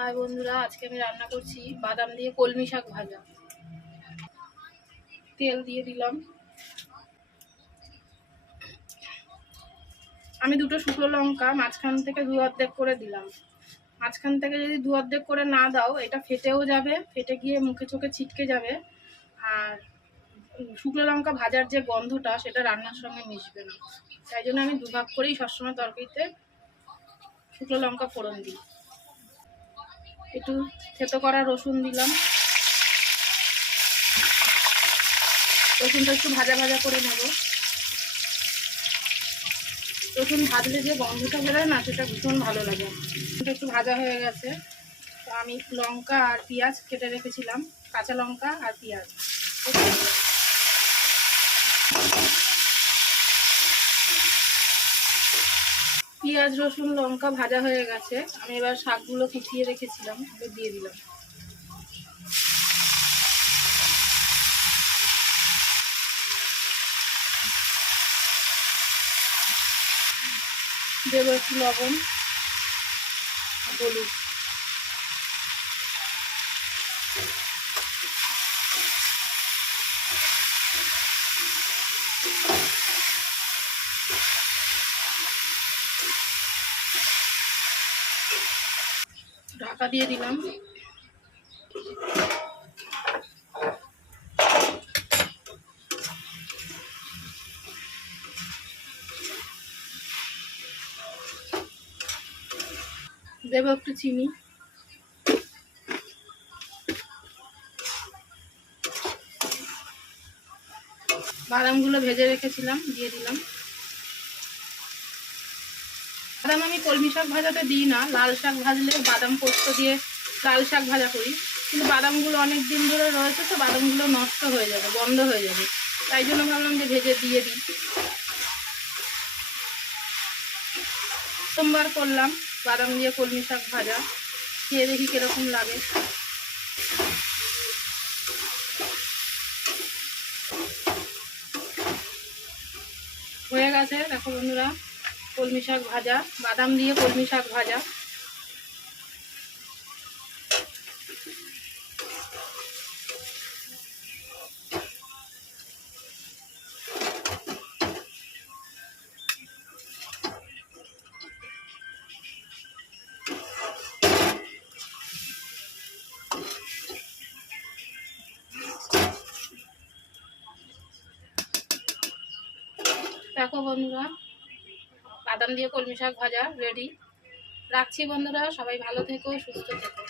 আর বন্ধুরা, আজকে আমি রান্না করছি বাদাম দিয়ে কলমি শাক ভাজা। তেল দিয়ে দিলাম। আমি দুটো শুকনো লঙ্কা মাঝখান থেকে দু অর্ধেক করে দিলাম। মাঝখান থেকে যদি দু অর্ধেক করে না দাও, এটা ফেটেও যাবে, ফেটে গিয়ে মুখে চোখে ছিটকে যাবে। আর শুকনো লঙ্কা ভাজার যে গন্ধটা, সেটা রান্নার সঙ্গে মিশবে না। তাই জন্য আমি দুভাগ করেই সবসময় তরকারিতে শুকনো লঙ্কা ফোড়ন দিই। একটু থেতো করা রসুন দিলাম। রসুনটা একটু ভাজা ভাজা করে নেব। রসুন ভাজলে যে গন্ধটা বেরোয় না, সেটা ভীষণ ভালো লাগে। একটু ভাজা হয়ে গেছে, তো আমি লঙ্কা আর পেঁয়াজ কেটে রেখেছিলাম, কাঁচা লঙ্কা আর পেঁয়াজ। পেঁয়াজ রসুন লঙ্কা ভাজা হয়ে গেছে, আমি এবার শাকগুলো কুচিয়ে রেখেছিলাম দিয়ে দিলাম। দেবো একটু লবণ, হলুদ। ঢাকা দিয়ে দিলাম। দেবো একটু চিনি। বাদামগুলো ভেজে রেখেছিলাম, দিয়ে দিলাম। বাদাম আমি কলমি শাক ভাজাতে দিই না, লাল শাক ভাজলে বাদাম পোস্ত দিয়ে লাল শাক ভাজা করি। কিন্তু বাদামগুলো অনেক দিন ধরে রয়েছে, তো বাদামগুলো নষ্ট হয়ে যাবে, বন্ধ হয়ে যাবে। তাই জন্য ভাবলাম যে ভেজে দিয়ে দিই। প্রথমবার করলাম বাদাম দিয়ে কলমি শাক ভাজা, খেয়ে দেখি কিরকম লাগে। হয়ে গেছে, দেখো বন্ধুরা, কলমি শাক ভাজা, বাদাম দিয়ে কলমি শাক ভাজা। দেখো বন্ধুরা, বাদাম দিয়ে কলমি শাক ভাজা রেডি। রাখছি বন্ধুরা, সবাই ভালো থেকো, সুস্থ থেকো।